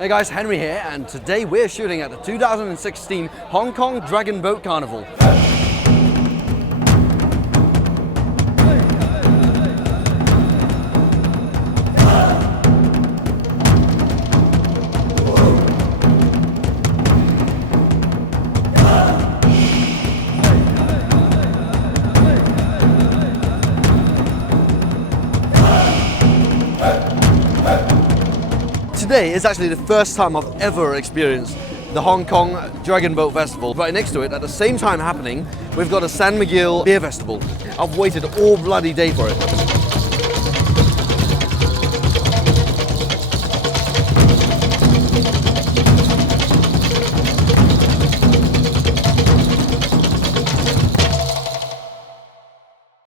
Hey guys, Henry here, and today we're shooting at the 2016 Hong Kong Dragon Boat Carnival. Today is actually the first time I've ever experienced the Hong Kong Dragon Boat Festival. Right next to it, at the same time happening, we've got a San Miguel Beer Festival. I've waited all bloody day for it.